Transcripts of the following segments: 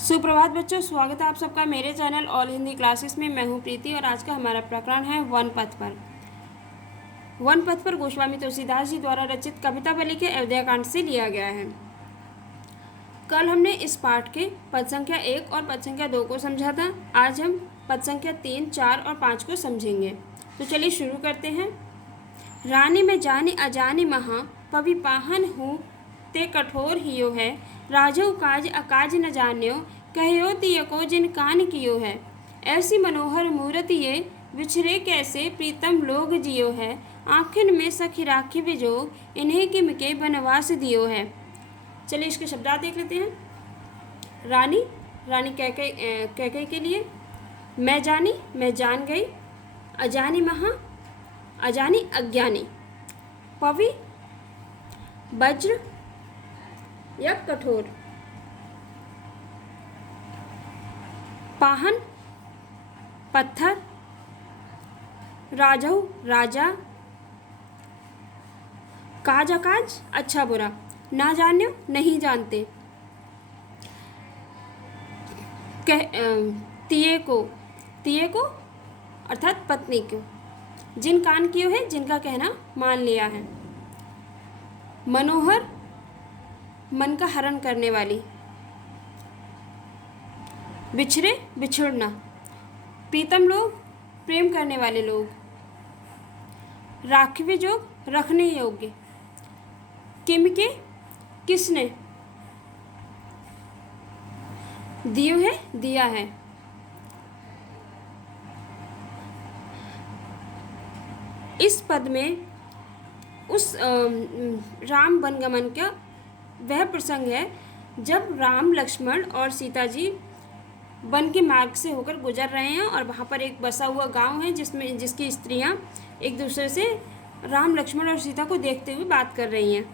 सुप्रभात बच्चों, स्वागत है आप सबका मेरे चैनल ऑल हिंदी क्लासेस में। मैं हूं प्रीति और आज का हमारा प्रकरण है वन पथ पर। वन पथ पर गोस्वामी तुलसीदास जी द्वारा रचित कविता बलि के अयोध्या कांड से लिया गया है। कल हमने इस पाठ के पद संख्या 1 और पद संख्या 2 को समझा था। आज हम पद संख्या 3, 4 और 5 को समझेंगे। तो चलिए शुरू करते हैं। रानी में जानी अजानी महा, पवि पाहन हूँ ते कठोर हियो है। राजो काज अकाज न जान्यो, कहो तिय को जिन कान कियो है। ऐसी मनोहर मूर्ति ये, विछरे कैसे प्रीतम लोग जियो है। आखिन में सखी राखी विजोग, इन्हें किम के बनवास दियो है। चलिए इसके शब्दार्थ देख लेते हैं। रानी, रानी कैकई के लिए। मैं जानी, मैं जान गई। अजानी महा, अजानी अज्ञानी। पवि, वज्र या कठोर। पाहन, पत्थर। राजहु, राजा। काज अकाज, अच्छा बुरा। ना जान्यो, नहीं जानते। तिये को, तिये को अर्थात पत्नी को। जिन कान कियो है, जिनका कहना मान लिया है। मनोहर, मन का हरण करने वाली। बिछड़े, बिछुड़ना। प्रीतम लोग, प्रेम करने वाले लोग। राखवे जोग, रखने योग्य। किम के, किसने। दियो है, दिया है। इस पद में उस राम वनगमन का वह प्रसंग है जब राम, लक्ष्मण और सीता जी वन के मार्ग से होकर गुजर रहे हैं और वहाँ पर एक बसा हुआ गांव है जिसकी स्त्रियां एक दूसरे से राम, लक्ष्मण और सीता को देखते हुए बात कर रही हैं।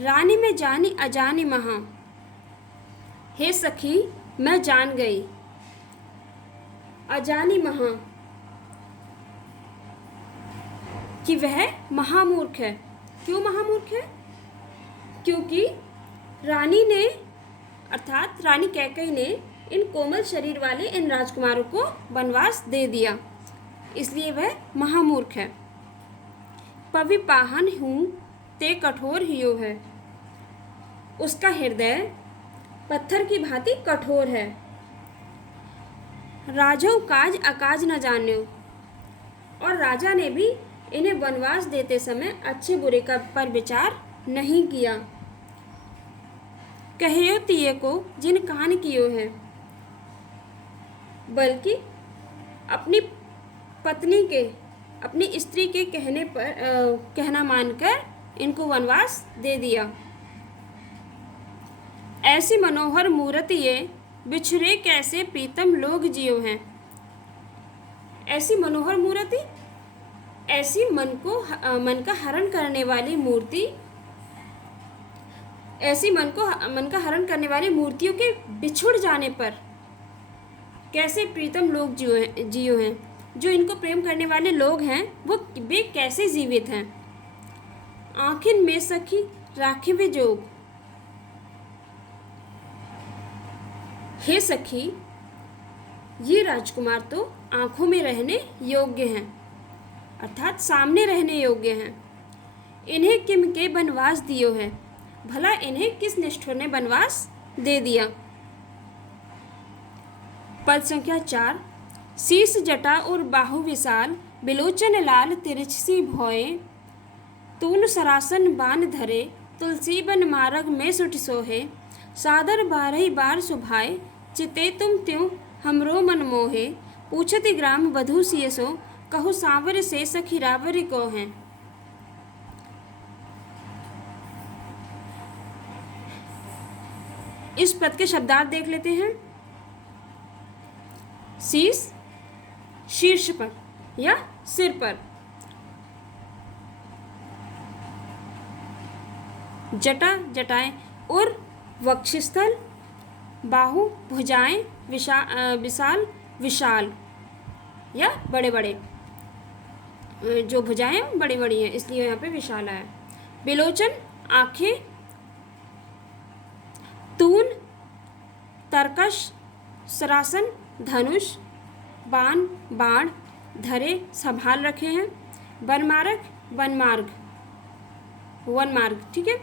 रानी में जानी अजानी महा, हे सखी मैं जान गई। अजानी महा, कि वह महामूर्ख है। क्यों महामूर्ख है? क्योंकि रानी ने अर्थात रानी कैकई ने इन कोमल शरीर वाले इन राजकुमारों को वनवास दे दिया, इसलिए वह महामूर्ख है। पवि पाहन हूँ ते कठोर हियो है, उसका हृदय पत्थर की भांति कठोर है। राजो काज अकाज न जान्यो, और राजा ने भी इन्हें वनवास देते समय अच्छे बुरे का पर विचार नहीं किया। कहो तिये को जिन कान कियो है, बल्कि अपनी पत्नी के, अपनी स्त्री के कहने पर कहना मानकर इनको वनवास दे दिया। ऐसी मनोहर मूर्ति ये, बिछुरे कैसे प्रीतम लोग जियो हैं। ऐसी मनोहर मूर्ति, ऐसी मन का हरण करने वाली मूर्ति, ऐसी मन का हरण करने वाली मूर्तियों के बिछुड़ जाने पर कैसे प्रीतम लोग जियो हैं। जो इनको प्रेम करने वाले लोग हैं वे कैसे जीवित हैं। आखिन में सखी राखिवे जोग, हे सखी ये राजकुमार तो आंखों में रहने योग्य हैं, अर्थात सामने रहने योग्य हैं। इन्हें किम के बनवास दियो है, भला इन्हें किस निष्ठुर ने बनवास दे दिया। पद संख्या 4। शीस जटा और बाहु विशाल, बिलोचन लाल तिरछसी भोए। तून सरासन बान धरे, तुलसी बन मार्ग में सुट सोहे। सादर 12 बार सुभाए, चिते तुम त्यों हमरो मन मोहे। पूछति ग्राम वधु सियसो, कहु सांवर से सखी रावरी को हैं। इस पद के शब्दार्थ देख लेते हैं। शीश, शीर्ष पर या सिर पर। जटा, जटाएं और वक्षस्थल। बाहु, भुजाएं। विशाल, विशाल या बड़े बड़े। जो भुजाएं बड़ी बड़ी हैं इसलिए यहाँ पे विशाल है। बिलोचन, आंखें। तून, तरकश सरासन धनुष बाण बाण धरे संभाल रखे हैं। वनमार्ग वनमार्ग वनमार्ग, ठीक है।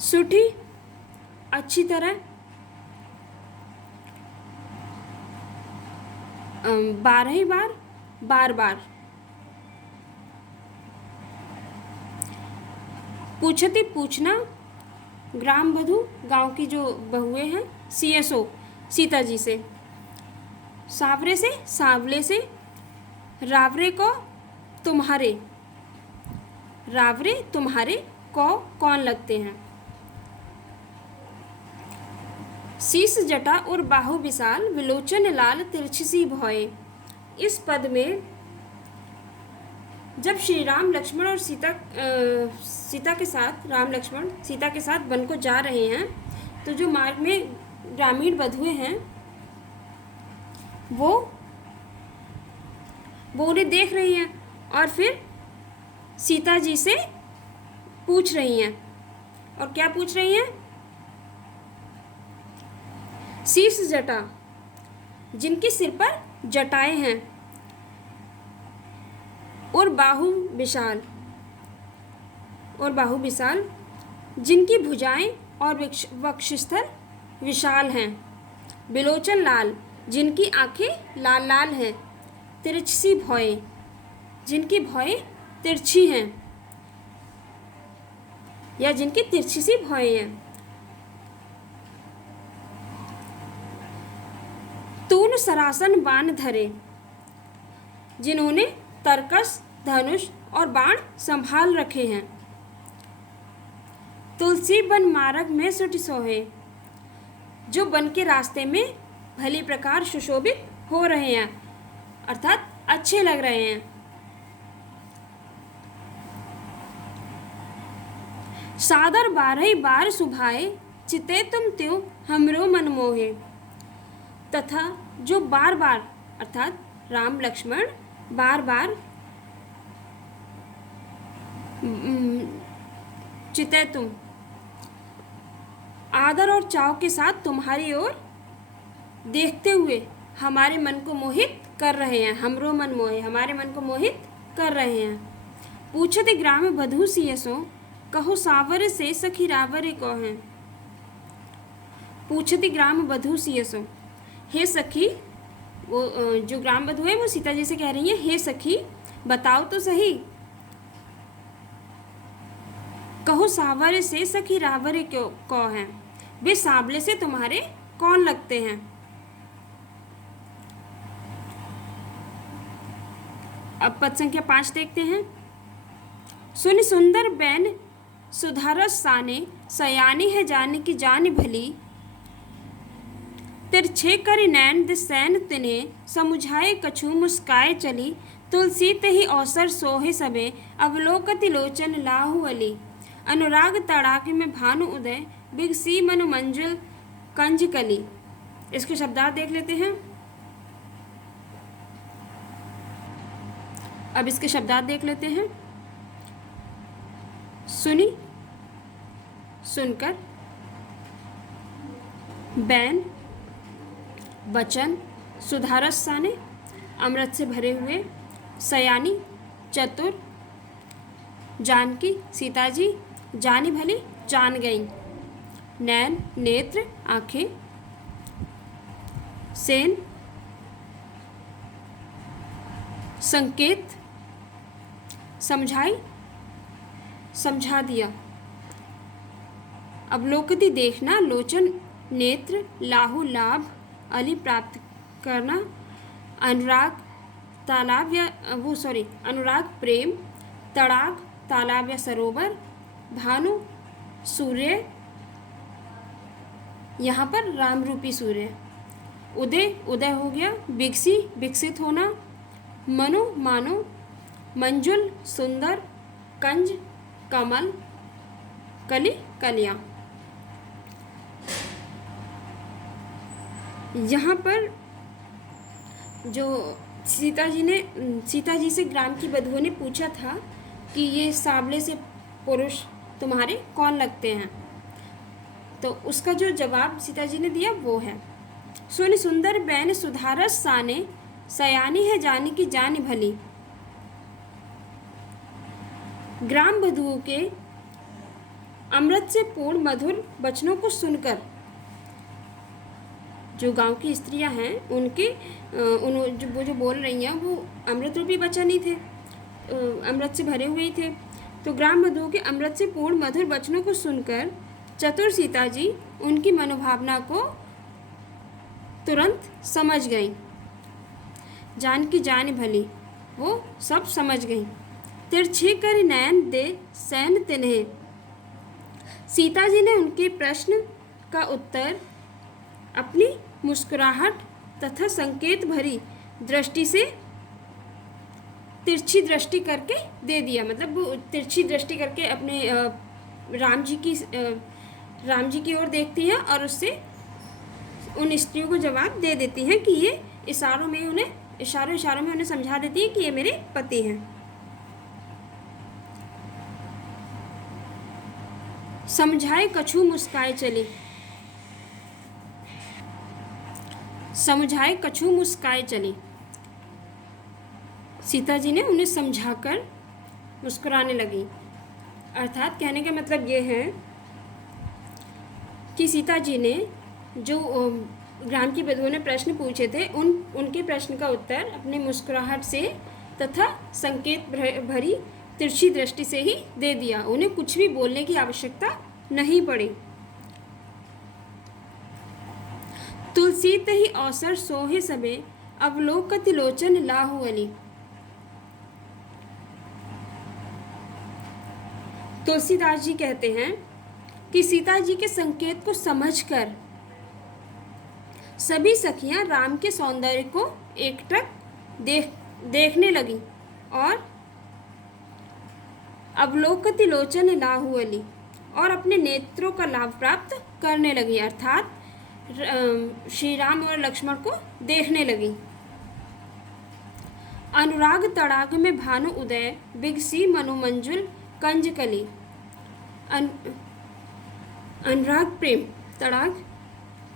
सूठी अच्छी तरह, बारह बार बार बार। पूछती पूछना ग्राम बधू, गांव की जो बहुएं हैं, CSO सीता जी से। सावरे से सांवले से, रावरे को तुम्हारे, रावरे तुम्हारे को कौन लगते हैं। शीश जटा और बाहु विशाल, विलोचन लाल तिरछी सी भौएं। इस पद में जब श्री राम लक्ष्मण और सीता के साथ, राम लक्ष्मण सीता के साथ वन को जा रहे हैं, तो जो मार्ग में ग्रामीण बधुएं हैं वो उन्हें देख रही हैं और फिर सीता जी से पूछ रही हैं। और क्या पूछ रही हैं? शीश जटा, जिनके सिर पर जटाएं हैं, और बाहु विशाल, जिनकी भुजाएं और वक्षस्थल विशाल हैं। बिलोचन लाल, जिनकी आंखें लाल लाल हैं। तिरछी भौएं, जिनकी भौएं तिरछी हैं, या जिनकी तिरछी सी भौएं हैं। तून सरासन बाण धरे, जिन्होंने तरकस धनुष और बाण संभाल रखे हैं। तुलसी वन मार्ग में सुट सोहे, जो वन के रास्ते में भली प्रकार सुशोभित हो रहे हैं, अर्थात अच्छे लग रहे हैं। सादर बारह बार सुभाए, चिते तुम त्यों हमरो मन मोहे। तथा जो बार बार, अर्थात राम लक्ष्मण बार बार चिते तुम, आदर और चाव के साथ तुम्हारी ओर देखते हुए हमारे मन को मोहित कर रहे हैं। हमरो मन मोहे, हमारे मन को मोहित कर रहे हैं। पूछते ग्राम बधू CSO, कहो सावर से सखी रावरे को हैं। पूछती ग्राम बधू CSO, हे सखी, वो जो ग्राम बधू है वो सीता जी से कह रही है, हे सखी बताओ तो सही, कहो सावरे से सखी रावरे क्यों को हैं, वे सांवले से तुम्हारे कौन लगते हैं। अब पद संख्या 5 देखते हैं। सुन सुंदर बैन सुधारस साने, सयानी है जान की जान भली। तिरछे कर नैन दिसैन तिन्हें, समुझाए कछु मुस्काए चली। तुलसी तही अवसर सोहे सबे, अवलोकति लोचन लाहु अली। अनुराग तड़ाके में भानु उदय, बिगसी मनु मंजुल कंज कली। इसके शब्दार्थ देख लेते हैं। अब इसके शब्दार्थ देख लेते हैं। सुनी, सुनकर, बैन वचन, सुधारस साने अमृत से भरे हुए, सयानी चतुर, जानकी सीता जी जानी भली जान गई, नैन नेत्र आँखें, सेन संकेत, समझाई समझा दिया, अवलोकति देखना, लोचन नेत्र, लाहु लाभ, अली प्राप्त करना, अनुराग तालाब या अनुराग प्रेम, तड़ाक तालाब या सरोवर, भानु सूर्य, यहाँ पर राम रूपी सूर्य, उदय उदय हो गया, विकसी विकसित होना, मनु मानो, मंजुल सुंदर, कंज कमल, कली कलियाँ। यहाँ पर जो सीता जी से ग्राम की बधुओं ने पूछा था कि ये सांवले से पुरुष तुम्हारे कौन लगते हैं, तो उसका जो जवाब सीता जी ने दिया वो है, सुन सुंदर बैन सुधारस साने, सयानी है जानी की जान भली। ग्राम बधुओं के अमृत से पूर्ण मधुर वचनों को सुनकर जो गांव की स्त्रियां हैं उनके वो जो बोल रही हैं वो अमृत रूपी वचन ही थे, अमृत से भरे हुए ही थे। तो ग्राम बधुओं के अमृत से पूर्ण मधुर वचनों को सुनकर चतुर सीता जी उनकी मनोभावना को तुरंत समझ गईं। जान की जान भली, वो सब समझ गईं। तिरछे कर नयन दे सैन तिन्हें, सीता जी ने उनके प्रश्न का उत्तर अपनी मुस्कुराहट तथा संकेत भरी दृष्टि से तिरछी दृष्टि करके दे दिया। मतलब वो तिरछी दृष्टि करके अपने राम जी की ओर देखती है और उससे उन स्त्रियों को जवाब दे देती हैं कि ये इशारों में उन्हें समझा देती है कि ये मेरे पति हैं। समझाए कछु मुस्काए चली, समझाए कछु मुस्काए चली। सीता जी ने उन्हें समझाकर मुस्कुराने लगी। अर्थात कहने का मतलब ये है कि सीता जी ने जो ग्राम की बधुओं ने प्रश्न पूछे थे उनके प्रश्न का उत्तर अपनी मुस्कुराहट से तथा संकेत भरी तिरछी दृष्टि से ही दे दिया। उन्हें कुछ भी बोलने की आवश्यकता नहीं पड़ी। तुलसी तही अवसर सोहे सबे, अवलोकत लोचन लाहु अली। तुलसीदास जी कहते हैं कि सीता जी के संकेत को समझकर सभी सखियां राम के सौंदर्य को एकटक देखने लगी और अवलोकति लोचन लाहु अली और अपने नेत्रों का लाभ प्राप्त करने लगी। अर्थात श्री राम और लक्ष्मण को देखने लगी। अनुराग तड़ाग में भानु उदय, बिगसी मनोमंजुल कंजकली। अनुराग प्रेम तड़ाग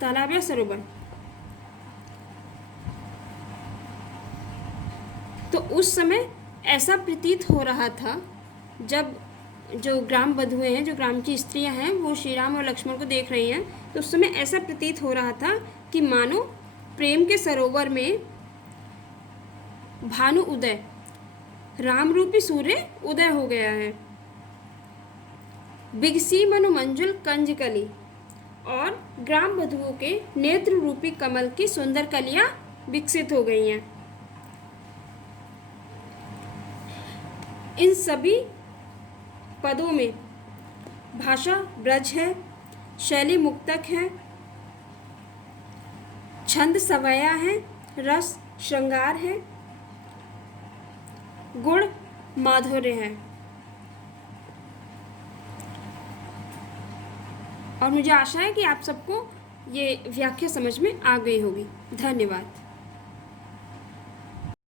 तालाब या सरोवर। तो उस समय ऐसा प्रतीत हो रहा था जब जो ग्राम बधुएं हैं, जो ग्राम की स्त्रियां हैं, वो श्री राम और लक्ष्मण को देख रही हैं, तो उस समय ऐसा प्रतीत हो रहा था कि मानो प्रेम के सरोवर में भानु उदय, राम रूपी सूर्य उदय हो गया है। बिगसी मनोमंजुल कंजकली, और ग्राम बधुओं के नेत्र रूपी कमल की सुंदर कलियां विकसित हो गई हैं। इन सभी पदों में भाषा ब्रज है, शैली मुक्तक है, छंद सवैया है, रस श्रृंगार है, गुण माधुर्य है। और मुझे आशा है कि आप सबको ये व्याख्या समझ में आ गई होगी। धन्यवाद।